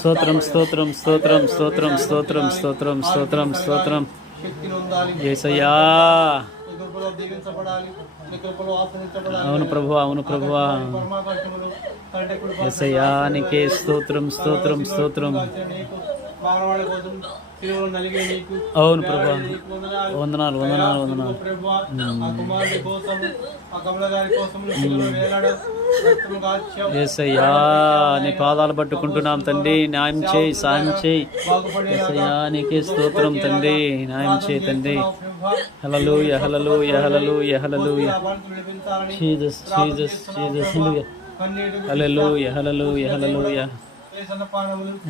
స్తోత్రం స్తోత్రం స్తోత్రం స్తోత్రం స్తోత్రం స్తోత్రం స్తోత్రం స్తోత్రం యేసయ్యా. అవును ప్రభువా, అవును ప్రభువా. యేసయ్యా నీకే స్తోత్రం స్తోత్రం స్తోత్రం. అవును ప్రభా, వందనాలు వందనాలు వందనాలు. యేసయ్యా నీ పాదాలు పట్టుకుంటున్నాం తండ్రి, న్యాయం చేయి, సాయం చేయి. యేసయ్యా నీకే స్తోత్రం తండ్రి, న్యాయం చేయి తండ్రి. హల్లెలూయా హల్లెలూయా హల్లెలూయా హల్లెలూయా. జీసస్ జీసస్ జీసస్ హల్లెలూయా హల్లెలూయా హల్లెలూయా.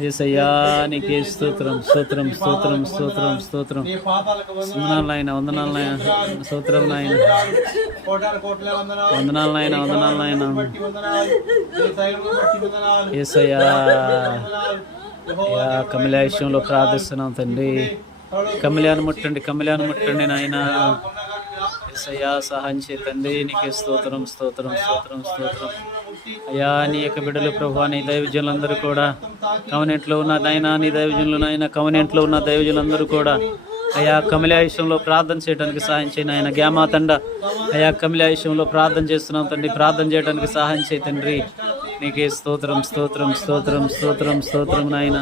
యేసయ్యా నీకే స్తోత్రం స్తోత్రం స్తోత్రం స్తోత్రం స్తోత్రం. వందనాలు నాయన, వందనాలు నాయన, స్తోత్రం నాయన, వందనాలు నాయన, వందనాలు నాయన. యేసయ్యా కమలాయుష్యంలో ప్రార్థిస్తున్నాం తండ్రి. కమలాన్ని ముట్టండి, కమలాన్ని ముట్టండి నాయన. యేసయ్యా సహాయం చేయి తండ్రి, నీకే స్తోత్రం స్తోత్రం స్తోత్రం స్తోత్రం. అయ్యా నీ యొక్క బిడ్డలు ప్రభువా, నీ దైవజనులందరూ కూడా కవనెంట్లో ఉన్న నాయనా, నీ దైవజనులు నాయన, కవనెంట్లో ఉన్న దైవజనులందరూ కూడా అయా కమలాయుష్యంలో ప్రార్థన చేయడానికి సహాయం చేయి నాయన. గ్యామా తండ అయా కమలాయుష్యంలో ప్రార్థన చేస్తున్నాం తండ్రి, ప్రార్థన చేయడానికి సహాయం చేయి తండ్రి. నీకే స్తోత్రం స్తోత్రం స్తోత్రం స్తోత్రం స్తోత్రం నాయన.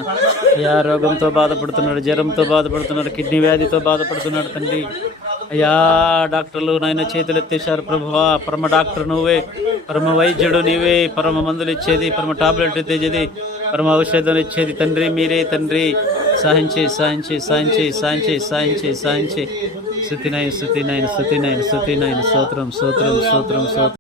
అయ్యా రోగంతో బాధపడుతున్నాడు, జ్వరంతో బాధపడుతున్నాడు, కిడ్నీ వ్యాధితో బాధపడుతున్నాడు తండ్రి. అయ్యా డాక్టర్లు నాయన చేతులు ఎత్తేశారు ప్రభువా. పరమ డాక్టర్ నువ్వే, పరమ వైద్యుడు నీవే, పరమ మందులు ఇచ్చేది, పరమ టాబ్లెట్ ఇచ్చేది, పరమ ఔషధాలు ఇచ్చేది తండ్రి మీరే తండ్రి. సాయించే సాయించే సాయించే సాయించే సాయించే సాయించే. స్తుతి నాయన స్తుతి నాయన స్తుతి నాయన స్తుతి నాయన. స్తోత్రం స్తోత్రం స్తోత్రం స్తోత్రం.